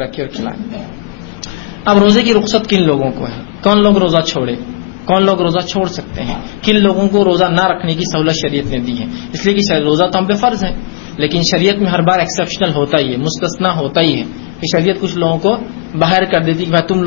رکھے اور کھلائے. اب روزے کی رخصت کن لوگوں کو ہے؟ کون لوگ روزہ چھوڑے؟ کون لوگ روزہ چھوڑ سکتے ہیں؟ کن لوگوں کو روزہ نہ رکھنے کی سہولت شریعت نے دی ہے؟ اس لیے کہ روزہ تو ہم پہ فرض ہے، لیکن شریعت میں ہر بار ایکسیپشنل ہوتا ہی ہے، مستثنا ہوتا ہی ہے کہ شریعت کچھ لوگوں کو باہر کر دیتی کہ بھائی تم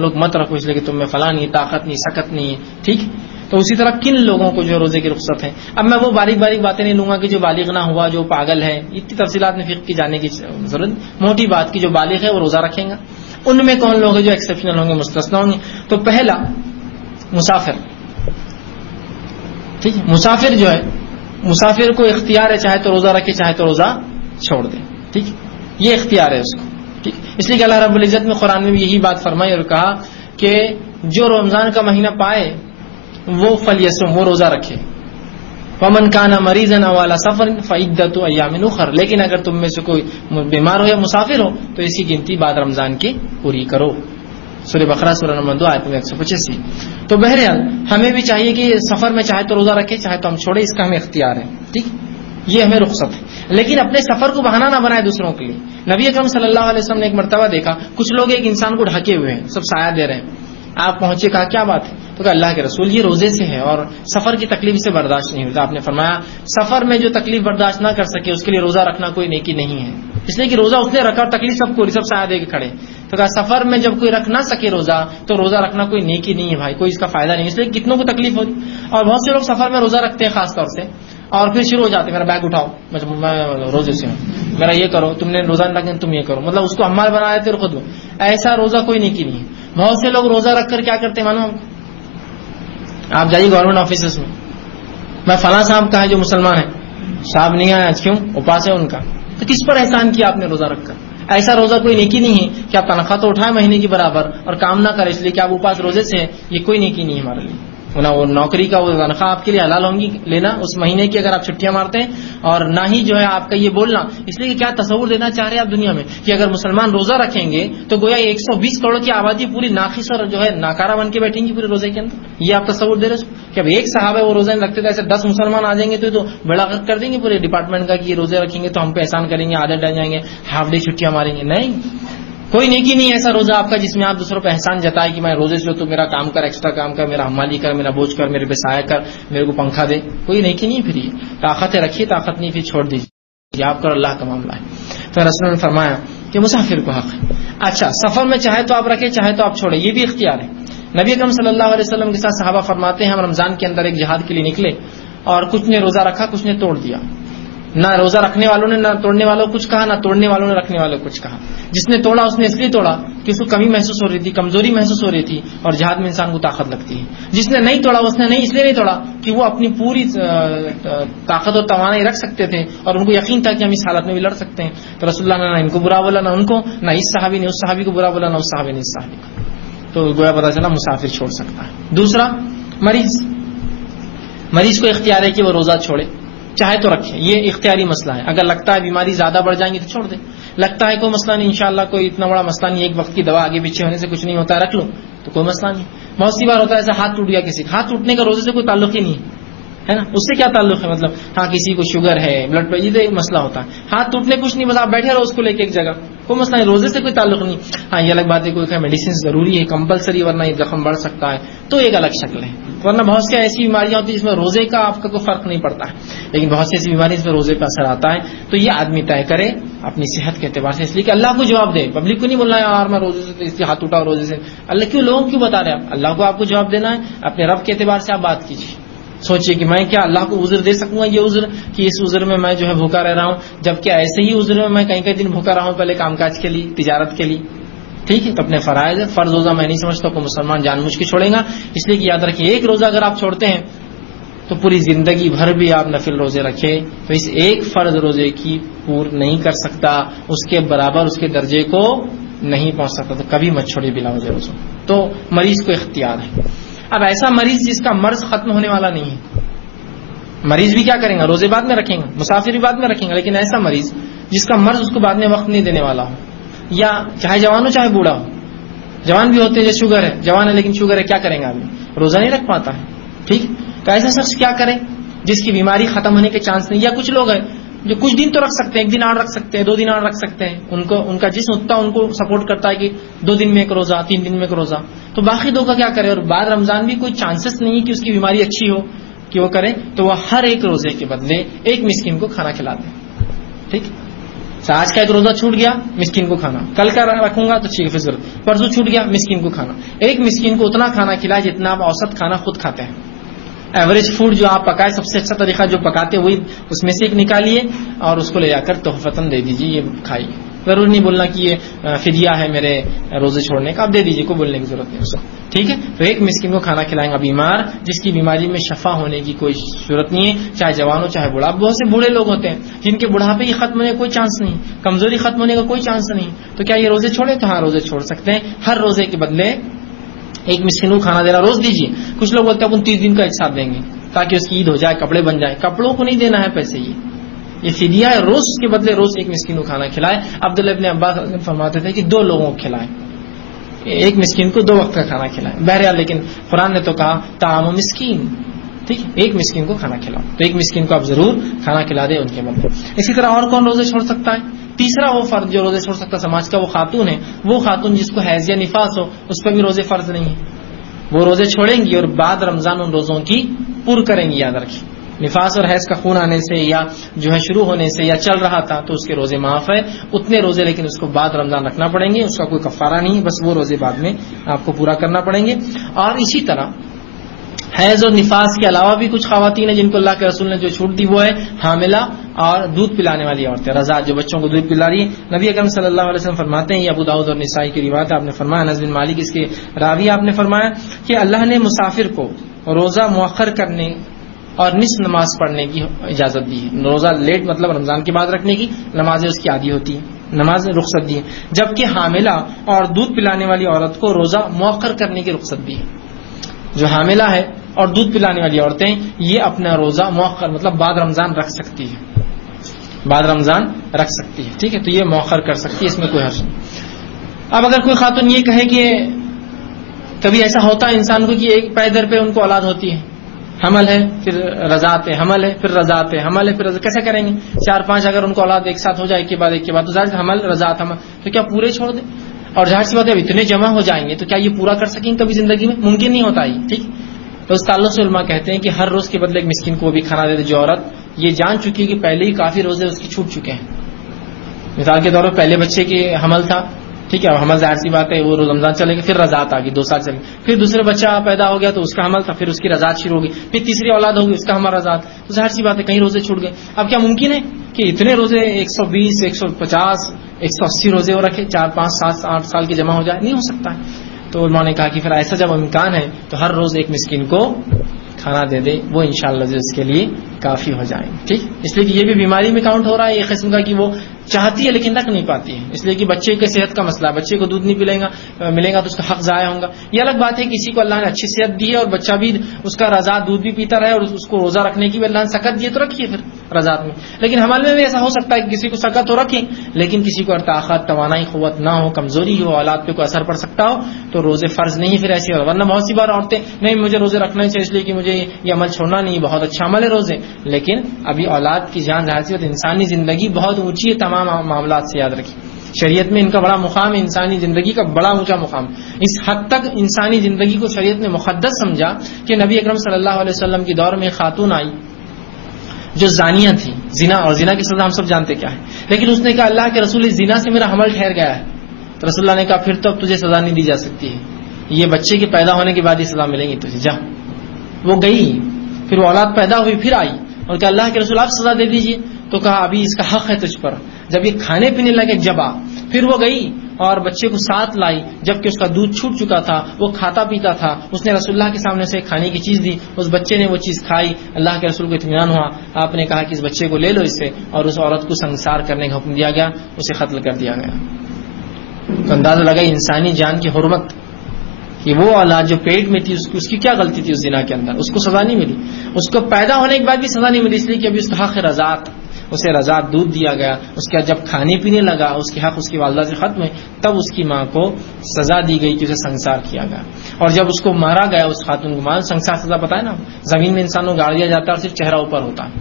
لوگ مت رکھو، اس لیے کہ تم میں فلاں نہیں، طاقت نہیں، سکت نہیں ہے. ٹھیک، تو اسی طرح کن لوگوں کو جو روزے کی رخصت ہے. اب میں وہ باریک باریک باتیں نہیں لوں گا کہ جو بالغ نہ ہوا، جو پاگل ہے، اتنی تفصیلات میں فقہ کی جانے کی ضرورت. موٹی بات کی جو بالغ ہے وہ روزہ رکھیں گا. ان میں کون لوگ ہیں جو ایکسیپشنل ہوں گے، مستثنا ہوں گے؟ تو پہلا مسافر. ٹھیک ہے، مسافر جو ہے، مسافر کو اختیار ہے چاہے تو روزہ رکھے چاہے تو روزہ چھوڑ دے. ٹھیک، یہ اختیار ہے اس کو. ٹھیک، اس لیے کہ اللہ رب العزت نے قرآن میں بھی یہی بات فرمائی اور کہا کہ جو رمضان کا مہینہ پائے وہ فلیصم، وہ روزہ رکھے. ومن کان مریضا او علی سفر فعدۃ ایام اخر، لیکن اگر تم میں سے کوئی بیمار ہو یا مسافر ہو تو اس کی گنتی بعد رمضان کی پوری کرو. سورہ بقرہ سورہ نمبر 2 آیت 185. تو بہرحال ہمیں بھی چاہیے کہ سفر میں چاہے تو روزہ رکھے چاہے تو ہم چھوڑے، اس کا ہمیں اختیار ہے. ٹھیک، یہ ہمیں رخصت ہے، لیکن اپنے سفر کو بہانہ نہ بنائے دوسروں کے لیے. نبی اکرم صلی اللہ علیہ وسلم نے ایک مرتبہ دیکھا کچھ لوگ ایک انسان کو ڈھکے ہوئے ہیں، سب سایہ دے رہے ہیں. آپ پہنچے، کہا کیا بات ہے؟ تو کہا اللہ کے رسول یہ روزے سے ہے اور سفر کی تکلیف سے برداشت نہیں ہوتا. آپ نے فرمایا سفر میں جو تکلیف برداشت نہ کر سکے اس کے لیے روزہ رکھنا کوئی نیکی نہیں ہے، اس لیے کہ روزہ اس نے رکھا، تکلیف سب کو، سب سایہ دے کے کھڑے. تو کہا سفر میں جب کوئی رکھ نہ سکے روزہ تو روزہ رکھنا کوئی نیکی نہیں ہے بھائی، کوئی اس کا فائدہ نہیں، اس لیے کتنوں کو تکلیف ہوتی. اور بہت سے لوگ سفر میں روزہ رکھتے ہیں خاص طور سے، اور پھر شروع ہو جاتے ہیں میرا بیگ اٹھاؤ، میں روزے سے ہوں، میرا یہ کرو، تم نے روزہ نہیں رکھا تم یہ کرو، مطلب اس کو ہمارے بنایا تھے خود. ایسا روزہ کوئی نیکی نہیں ہے. بہت سے لوگ روزہ رکھ کر کیا کرتے ہیں معلوم؟ آپ جائیے گورنمنٹ آفیسز میں فلاں صاحب کا ہے جو مسلمان ہے، صاحب نہیں آیا کیوں؟ اپاس ہے ان کا. تو کس پر احسان کیا آپ نے روزہ رکھ کر؟ ایسا روزہ کوئی نیکی نہیں ہے کہ آپ تنخواہ تو اٹھائے مہینے کی برابر اور کام نہ کرے اس لیے کہ آپ اپاس روزے سے ہیں، یہ کوئی نیکی نہیں ہے ہمارے لیے. نہ وہ نوکری کا وہ تنخواہ آپ کے لیے حلال ہوں گی لینا اس مہینے کی اگر آپ چھٹیاں مارتے ہیں، اور نہ ہی جو ہے آپ کا یہ بولنا. اس لیے کہ کیا تصور دینا چاہ رہے ہیں آپ دنیا میں کہ اگر مسلمان روزہ رکھیں گے تو گویا 120 کروڑ کی آبادی پوری ناقص اور جو ہے ناکارہ بن کے بیٹھیں گی پورے روزے کے اندر. یہ آپ تصور دے رہے ہیں کہ اب ایک صحابہ وہ روزہ رکھتے تھے، ایسے 10 مسلمان آ جائیں گے تو بڑا کر دیں گے پورے ڈپارٹمنٹ کا کہ یہ روزے رکھیں گے تو ہم پہ احسان کریں گے، عادت ڈال جائیں گے، ہاف ڈے چھٹیاں ماریں گے. نہیں، کوئی نیکی نہیں ہے ایسا روزہ آپ کا جس میں آپ دوسروں پہ احسان جتائے کہ میں روزے سے تو میرا کام کر، ایکسٹرا کام کر، میرا حمالی کر، میرا بوجھ کر، میرے پہ سایہ کر، میرے کو پنکھا دے. کوئی نیکی نہیں. پھر یہ طاقت ہے رکھیے، طاقت نہیں پھر چھوڑ دیجیے، آپ کا اللہ کا معاملہ ہے. تو رسول نے فرمایا کہ مسافر کو حق ہے. اچھا، سفر میں چاہے تو آپ رکھیں چاہے تو آپ چھوڑیں، یہ بھی اختیار ہے. نبی اکرم صلی اللہ علیہ وسلم کے ساتھ صحابہ فرماتے ہیں ہم رمضان کے اندر ایک جہاد کے لیے نکلے اور کچھ نے روزہ رکھا کچھ نے توڑ دیا. نہ روزہ رکھنے والوں نے نہ توڑنے والوں کچھ کہا، نہ توڑنے والوں نے رکھنے والوں کچھ کہا. جس نے توڑا اس نے اس لیے توڑا کہ اس کو کمی محسوس ہو رہی تھی، کمزوری محسوس ہو رہی تھی، اور جہاد میں انسان کو طاقت لگتی ہے. جس نے نہیں توڑا اس نے نہیں اس لیے نہیں توڑا کہ وہ اپنی پوری طاقت اور توانائی رکھ سکتے تھے اور ان کو یقین تھا کہ ہم اس حالت میں بھی لڑ سکتے ہیں. تو رسول اللہ نے نہ ان کو برا بولا، نہ ان کو، نہ اس صحابی نے اس صحابی کو برا بولا، نہ اس صحابی نے اس صحابی کو. تو گویا پتا چلا مسافر چھوڑ سکتا ہے. دوسرا مریض کو اختیار ہے کہ وہ روزہ چھوڑے چاہے تو رکھے، یہ اختیاری مسئلہ ہے. اگر لگتا ہے بیماری زیادہ بڑھ جائیں گی تو چھوڑ دے، لگتا ہے کوئی مسئلہ نہیں انشاءاللہ کوئی اتنا بڑا مسئلہ نہیں، ایک وقت کی دوا آگے پیچھے ہونے سے کچھ نہیں ہوتا ہے، رکھ لو تو کوئی مسئلہ نہیں. بہت سی بار ہوتا ہے ایسا ہاتھ ٹوٹ گیا کسی کا، ہاتھ ٹوٹنے کا روزے سے کوئی تعلق ہی نہیں ہے نا، اس سے کیا تعلق ہے؟ مطلب ہاں کسی کو شوگر ہے، بلڈ پریشر، یہ تو ایک مسئلہ ہوتا ہے. ہاتھ ٹوٹنے کچھ نہیں، بس آپ بیٹھے رہو اس کو لے کے ایک جگہ، کوئی مسئلہ نہیں، روزے سے کوئی تعلق نہیں. ہاں یہ الگ بات ہے کوئی میڈیسن ضروری ہے کمپلسری ورنہ یہ زخم بڑھ سکتا ہے تو ایک الگ شکل ہے. ورنہ بہت سی ایسی بیماریاں ہوتی ہیں جس میں روزے کا آپ کا کوئی فرق نہیں پڑتا ہے، لیکن بہت سی ایسی بیماری جس میں روزے پہ اثر آتا ہے. تو یہ آدمی طے کرے اپنی صحت کے اعتبار سے، اس لیے کہ اللہ کو جواب دے. پبلک کو نہیں بولنا ہے یار میں روزے سے اس کے ہاتھ اٹھا روزے سے، اللہ کیوں لوگوں کیوں بتا رہے ہیں؟ اللہ کو آپ کو جواب دینا ہے، اپنے رب کے اعتبار سے آپ بات کیجیے. سوچئے کہ میں کیا اللہ کو عذر دے سکوں گا، یہ عذر کہ اس عذر میں میں جو ہے بھوکا رہ رہا ہوں، جبکہ ایسے ہی عذر میں میں کئی دن بھوکا رہا ہوں پہلے کام کاج کے لیے، تجارت کے لیے. ٹھیک ہے، تو اپنے فرائض فرض روزہ میں نہیں سمجھتا کہ مسلمان جان بوجھ کے چھوڑے گا. اس لیے کہ یاد رکھیے ایک روزہ اگر آپ چھوڑتے ہیں تو پوری زندگی بھر بھی آپ نفل روزے رکھے تو اس ایک فرض روزے کی پور نہیں کر سکتا، اس کے برابر اس کے درجے کو نہیں پہنچ سکتا. تو کبھی مت چھوڑیے بلا وجہ روزہ. تو مریض کو اختیار ہے. اب ایسا مریض جس کا مرض ختم ہونے والا نہیں ہے، مریض بھی کیا کریں گا؟ روزے بعد میں رکھیں گا، مسافر بھی بعد میں رکھیں گا، لیکن ایسا مریض جس کا مرض اس کو بعد میں وقت نہیں دینے والا ہو، یا چاہے جوان ہو چاہے بوڑھا ہو. جوان بھی ہوتے ہیں جیسے شوگر ہے، جوان ہے لیکن شوگر ہے، کیا کریں گا آدمی؟ روزہ نہیں رکھ پاتا ہے. ٹھیک، تو ایسا شخص کیا کرے جس کی بیماری ختم ہونے کے چانس نہیں. یا کچھ لوگ ہیں جو کچھ دن تو رکھ سکتے ہیں، 1 دن 8 رکھ سکتے ہیں، 2 دن 8 رکھ سکتے ہیں، ان کا جسم اتنا ان کو سپورٹ کرتا ہے کہ 2 دن میں ایک روزہ، 3 دن میں ایک روزہ، تو باقی 2 کا کیا کرے؟ اور بعد رمضان بھی کوئی چانسز نہیں کہ اس کی بیماری اچھی ہو کہ وہ کرے، تو وہ ہر ایک روزے کے بدلے ایک مسکین کو کھانا کھلا دیں. ٹھیک، آج کا ایک روزہ چھوٹ گیا، مسکین کو کھانا، کل کا رکھوں گا تو ٹھیک ہے، پھر ضرورت، پرسوں چھوٹ گیا، مسکین کو کھانا. ایک مسکین کو اتنا کھانا کھلائے جتنا آپ اوسط کھانا خود کھاتے ہیں. ایوریج فوڈ جو آپ پکائے، سب سے اچھا طریقہ جو پکاتے وہی اس میں سے ایک نکالیے اور اس کو لے جا کر تحفتاً دے دیجیے، یہ کھائیے. ضرور نہیں بولنا کہ یہ فدیہ ہے میرے روزے چھوڑنے کا، آپ دے دیجیے، کوئی بولنے کی ضرورت نہیں اس کو. ٹھیک ہے، تو ایک مسکین کو کھانا کھلائیں گا بیمار جس کی بیماری میں شفا ہونے کی کوئی صورت نہیں ہے، چاہے جوان ہو چاہے بوڑھا. بہت سے بوڑھے لوگ ہوتے ہیں جن کے بڑھاپے ہی ختم ہونے کا کوئی چانس نہیں، کمزوری ختم ہونے کا کوئی چانس نہیں، تو کیا یہ روزے چھوڑے؟ تو ہاں روزے چھوڑ سکتے ہیں. ہر روزے کے بدلے ایک مسکین کو کھانا دینا روز دیجیے. کچھ لوگ بولتے ہیں 29 دن کا ایک ساتھ دیں گے تاکہ اس کی عید ہو جائے، کپڑے بن جائیں. کپڑوں کو نہیں دینا ہے پیسے، یہ فدیہ ہے. روز کے بدلے روز ایک مسکین کو کھانا کھلائے. عبداللہ ابن عباس فرماتے تھے کہ 2 لوگوں کو کھلائیں، ایک مسکین کو 2 وقت کا کھانا کھلائیں. بہرحال لیکن قرآن نے تو کہا طعام مسکین، ٹھیک ہے، ایک مسکین کو کھانا کھلاؤ. تو ایک مسکین کو آپ ضرور کھانا کھلا دیں ان کے بدلے. اسی طرح اور کون روزے چھوڑ سکتا ہے؟ تیسرا وہ فرد جو روزے چھوڑ سکتا سماج کا وہ خاتون ہے. وہ خاتون جس کو حیض یا نفاس ہو، اس پہ بھی روزے فرض نہیں ہے. وہ روزے چھوڑیں گی اور بعد رمضان ان روزوں کی پر کریں گی. یاد رکھیں، نفاس اور حیض کا خون آنے سے یا جو ہے شروع ہونے سے یا چل رہا تھا تو اس کے روزے معاف ہے، اتنے روزے، لیکن اس کو بعد رمضان رکھنا پڑیں گے. اس کا کوئی کفارہ نہیں، بس وہ روزے بعد میں آپ کو پورا کرنا پڑیں گے. اور اسی طرح حیض اور نفاس کے علاوہ بھی کچھ خواتین ہیں جن کو اللہ کے رسول نے جو چھوٹ دی، وہ ہے حاملہ اور دودھ پلانے والی عورتیں، رضاعت، جو بچوں کو دودھ پلا رہی ہیں. نبی اکرم صلی اللہ علیہ وسلم فرماتے ہیں، یہ ابو داؤد اور نسائی کی روایت، آپ نے فرمایا، انس بن مالک اس کے راوی، آپ نے فرمایا کہ اللہ نے مسافر کو روزہ مؤخر کرنے اور نصف نماز پڑھنے کی اجازت دی ہے. روزہ لیٹ مطلب رمضان کے بعد رکھنے کی، نمازیں اس کی عادی ہوتی ہیں، نماز رخصت دی ہے. جبکہ حاملہ اور دودھ پلانے والی عورت کو روزہ مؤخر کرنے کی رخصت دی ہے. جو حاملہ ہے اور دودھ پلانے والی عورتیں یہ اپنا روزہ مؤخر مطلب بعد رمضان رکھ سکتی ہے، بعد رمضان رکھ سکتی ہے. ٹھیک ہے، تو یہ مؤخر کر سکتی ہے، اس میں کوئی حرج نہیں. اب اگر کوئی خاتون یہ کہے کہ کبھی ایسا ہوتا ہے انسان کو کہ ایک پیدر پہ ان کو اولاد ہوتی ہے، حمل ہے پھر رضاعت ہے، حمل ہے پھر رضاعت ہے، حمل ہے پھر رضاعت، کیسے کریں گے؟ 4-5 اگر ان کو اولاد ایک ساتھ ہو جائے، ایک کے بعد ایک کے بعد، تو ظاہر حمل رضاعت حمل، تو کیا پورے چھوڑ دیں؟ اور ظاہر سی بات ہے اتنے جمع ہو جائیں گے تو کیا یہ پورا کر سکیں کبھی زندگی میں؟ ممکن نہیں ہوتا ہی. ٹھیک، تو اس تعلق سے علماء کہتے ہیں کہ ہر روز کے بدلے ایک مسکین کو بھی کھانا دے دے. جو عورت یہ جان چکی ہے کہ پہلے ہی کافی روزے اس کی چھوٹ چکے ہیں، مثال کے طور پر پہلے بچے کے حمل تھا، ٹھیک ہے، حمل ظاہر سی بات ہے وہ رمضان چلے گا، پھر رضاعت آ گئی 2 سال چلے، پھر دوسرے بچہ پیدا ہو گیا تو اس کا حمل تھا، پھر اس کی رضاعت شروع ہوگی، پھر تیسری اولاد ہوگی اس کا حمل رضاعت، تو ظاہر سی بات ہے کہیں روزے چھوٹ گئے. اب کیا ممکن ہے کہ اتنے روزے 120 150 180 روزے ہو رکھے 4 5 7 8 سال کے جمع ہو جائے؟ نہیں ہو سکتا ہے. تو علماء نے کہا کہ پھر ایسا جب امکان ہے تو ہر روز ایک مسکین کو کھانا دے دے، وہ انشاءاللہ اس کے لیے کافی ہو جائیں. ٹھیک، اس لیے کہ یہ بھی بیماری میں کاؤنٹ ہو رہا ہے، یہ قسم کا کہ وہ چاہتی ہے لیکن رکھ نہیں پاتی ہے، اس لیے کہ بچے کی صحت کا مسئلہ ہے، بچے کو دودھ نہیں ملے گا تو اس کا حق ضائع ہوگا. یہ الگ بات ہے کسی کو اللہ نے اچھی صحت دی ہے اور بچہ بھی اس کا رضاعت دودھ بھی پیتا رہے اور اس کو روزہ رکھنے کی بھی اللہ نے سکت دی ہے تو رکھیے پھر رضاعت میں. لیکن حمل میں بھی ایسا ہو سکتا ہے کہ کسی کو سکت ہو رکھیں لیکن کسی کو طاقت توانائی قوت نہ ہو، کمزوری ہو، اولاد پہ کوئی اثر پڑ سکتا ہو تو روزے فرض نہیں پھر ایسی ہو. ورنہ بہت سی بار عورتیں نہیں مجھے روزے رکھنا چاہیے اس لیے کہ مجھے یہ عمل چھوڑنا نہیں، بہت اچھا عمل ہے روزے، لیکن ابھی اولاد کی جان ظاہر سی بات، انسانی زندگی بہت اونچی ہے تمام معاملات سے. یاد رکھیے شریعت میں ان کا بڑا مقام ہے، انسانی زندگی کا بڑا اونچا مقام. اس حد تک انسانی زندگی کو شریعت نے مقدس سمجھا کہ نبی اکرم صلی اللہ علیہ وسلم کی دور میں خاتون آئی جو زانیہ تھی، زنا، اور زنا کی سزا ہم سب جانتے کیا ہے، لیکن اس نے کہا اللہ کے رسول اس زنا سے میرا حمل ٹھہر گیا ہے. تو رسول اللہ نے کہا پھر تو اب تجھے سزا نہیں دی جا سکتی ہے، یہ بچے کے پیدا ہونے کے بعد ہی سزا ملیں گی تجھے، جا. وہ گئی، پھر وہ اولاد پیدا ہوئی، پھر آئی اور کہ اللہ کے رسول آپ سزا دے دیجیے. تو کہا ابھی اس کا حق ہے تجھ پر. جب یہ کھانے پینے لگے جبا، پھر وہ گئی اور بچے کو ساتھ لائی جبکہ اس کا دودھ چھوٹ چکا تھا، وہ کھاتا پیتا تھا. اس نے رسول اللہ کے سامنے سے کھانے کی چیز دی، اس بچے نے وہ چیز کھائی. اللہ کے رسول کو اطمینان ہوا، آپ نے کہا کہ اس بچے کو لے لو اس سے، اور اس عورت کو سنسار کرنے کا حکم دیا گیا، اسے قتل کر دیا گیا. تو اندازہ لگا انسانی جان کی حرمت کہ وہ اولاد جو پیٹ میں تھی اس کی کیا غلطی تھی اس زنا کے اندر، اس کو سزا نہیں ملی، اس کو پیدا ہونے کے بعد بھی سزا نہیں ملی اس لیے کہ ابھی اس کا حق رضاعت، اسے رضاعت دودھ دیا گیا. اس کے جب کھانے پینے لگا اس کے حق اس کی والدہ سے ختم ہے، تب اس کی ماں کو سزا دی گئی کہ اسے سنسار کیا گیا. اور جب اس کو مارا گیا اس خاتون کو مارا، سنسار سزا پتہ ہے نا، زمین میں انسان کو گاڑ دیا جاتا ہے اور صرف چہرہ اوپر ہوتا ہے،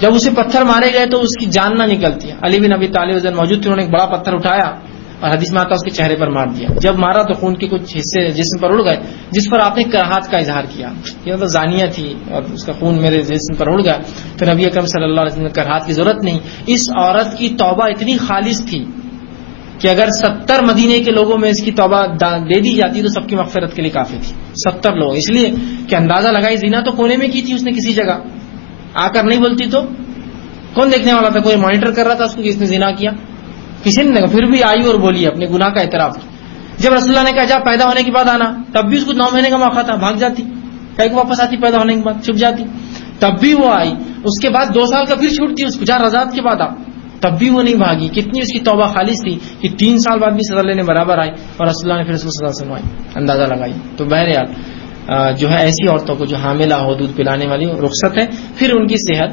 جب اسے پتھر مارے گئے تو اس کی جان نہ نکلتی ہے. علی بن ابی طالب رضی اللہ عنہ موجود تھے, انہوں نے ایک بڑا پتھر اٹھایا اور حدیث میں آتا اس کے چہرے پر مار دیا. جب مارا تو خون کے کچھ حصے جسم پر اڑ گئے, جس پر آپ نے کراہت کا اظہار کیا. یہ مطلب زانیہ تھی اور اس کا خون میرے جسم پر اڑ گیا. تو نبی اکرم صلی اللہ علیہ وسلم نے کراہت کی ضرورت نہیں. اس عورت کی توبہ اتنی خالص تھی کہ اگر 70 مدینے کے لوگوں میں اس کی توبہ دے دی جاتی تو سب کی مغفرت کے لیے کافی تھی. 70 لوگ, اس لیے کہ اندازہ لگائی زنا تو کونے میں کی تھی اس نے, کسی جگہ آ کر نہیں بولتی تو کون دیکھنے والا تھا؟ کوئی مانیٹر کر رہا تھا اس کو کہ اس نے زنا کیا؟ کسی نے نہیں. پھر بھی آئی اور بولی, اپنے گناہ کا اعتراف. جب رسول اللہ نے کہا جا پیدا ہونے کے بعد آنا, تب بھی اس کو 9 مہینے کا موقع تھا, بھاگ جاتی. کہیں کہ واپس آتی پیدا ہونے کے بعد, چھپ جاتی. تب بھی وہ آئی. اس کے بعد 2 سال کا پھر چھوٹتی اس کو, جا رضاعت کے بعد آ, تب بھی وہ نہیں بھاگی. کتنی اس کی توبہ خالص تھی کہ 3 سال بعد بھی سزا لینے برابر آئی اور رسول اللہ نے پھر اس کو سزا سنوائی, اندازہ لگائی. تو بہرحال جو ہے ایسی عورتوں کو جو حاملہ ہو, دودھ پلانے والی رخصت ہے. پھر ان کی صحت,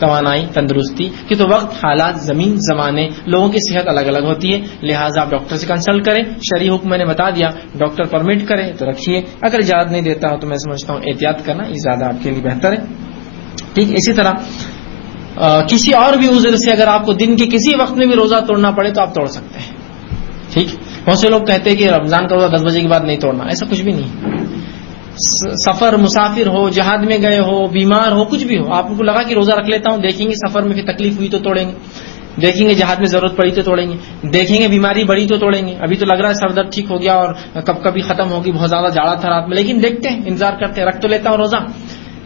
توانائی, تندرستی کی تو وقت, حالات, زمین, زمانے, لوگوں کی صحت الگ الگ ہوتی ہے. لہٰذا آپ ڈاکٹر سے کنسلٹ کریں. شرعی حکم میں نے بتا دیا, ڈاکٹر پرمٹ کرے تو رکھیے, اگر اجازت نہیں دیتا ہو تو میں سمجھتا ہوں احتیاط کرنا یہ زیادہ آپ کے لیے بہتر ہے. ٹھیک. اسی طرح کسی اور بھی عذر سے اگر آپ کو دن کے کسی وقت میں بھی روزہ توڑنا پڑے تو آپ توڑ سکتے ہیں. ٹھیک. بہت سے لوگ کہتے ہیں کہ رمضان کا روزہ 10 بجے کے بعد نہیں توڑنا, ایسا کچھ بھی نہیں. سفر, مسافر ہو, جہاد میں گئے ہو, بیمار ہو, کچھ بھی ہو, آپ کو لگا کہ روزہ رکھ لیتا ہوں, دیکھیں گے سفر میں پھر تکلیف ہوئی تو توڑیں گے, دیکھیں گے جہاد میں ضرورت پڑی تو توڑیں گے, دیکھیں گے بیماری بڑی تو توڑیں گے. ابھی تو لگ رہا ہے سر درد ٹھیک ہو گیا اور کب کبھی ختم ہوگی, بہت زیادہ جاڑا تھا رات میں, لیکن دیکھتے ہیں, انتظار کرتے ہیں, رکھ تو لیتا ہوں روزہ.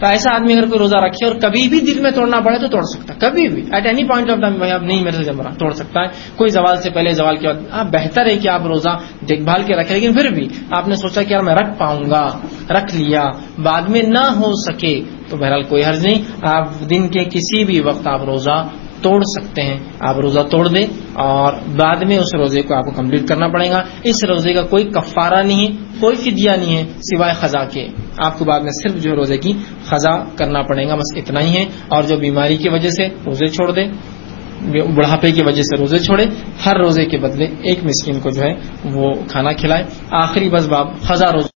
تو ایسا آدمی اگر کوئی روزہ رکھے اور کبھی بھی دل میں توڑنا پڑے تو توڑ سکتا ہے, کبھی بھی, at any point of time. اب نہیں میرے سے جم رہا, توڑ سکتا ہے. کوئی زوال سے پہلے, زوال کے بعد. بہتر ہے کہ آپ روزہ دیکھ بھال کے رکھیں, لیکن پھر بھی آپ نے سوچا کہ یار میں رکھ پاؤں گا, رکھ لیا, بعد میں نہ ہو سکے تو بہرحال کوئی حرج نہیں. آپ دن کے کسی بھی وقت آپ روزہ توڑ سکتے ہیں. آپ روزہ توڑ دیں اور بعد میں اس روزے کو آپ کو کمپلیٹ کرنا پڑے گا. اس روزے کا کوئی کفارہ نہیں ہے, کوئی فدیہ نہیں ہے سوائے قضا کے. آپ کو بعد میں صرف جو روزے کی قضا کرنا پڑے گا, بس اتنا ہی ہے. اور جو بیماری کی وجہ سے روزے چھوڑ دے, بڑھاپے کی وجہ سے روزے چھوڑے, ہر روزے کے بدلے ایک مسکین کو جو ہے وہ کھانا کھلائے. آخری بس باب قضا روزے